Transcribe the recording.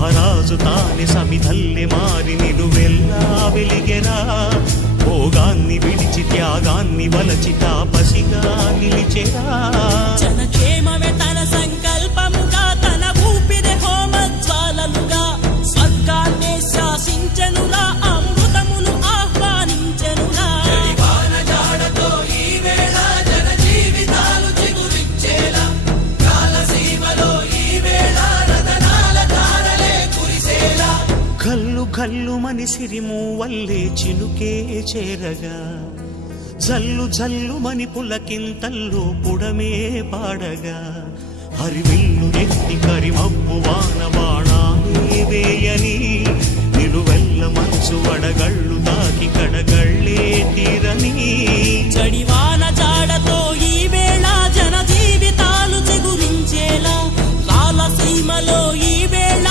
మహారాజు తానే సమిధల్లె మారి నిలువెల్లా వెలిగెరా. భోగాన్ని విడిచి త్యాగాన్ని వలచి తాపసిగా నిలిచెరా. జనక్షేమమే తన సంకల్పముగా, తన ఊపిరి హోమజ్వాలలుగా, స్వర్గాన్నే శాసించెనురా, అమృతమును ఆహ్వానించెనురా. జాడతో ఈ వేళ జన జీవితాలు చిగురించేలా, కాలసీమలో ఈ వేళ రతనాల ధారలే కురిసేలా. కల్లు కల్లు మని సిరిమూవల్లే చినుకే చేరగా, జల్లు జల్లు మని పులకింతల్లో పుడమే పాడగా, హరివిల్లు ఎత్తి కరిమబ్బు వాన బాణాలే వేయని, నిలువెల్ల మంచు వడగళ్ళు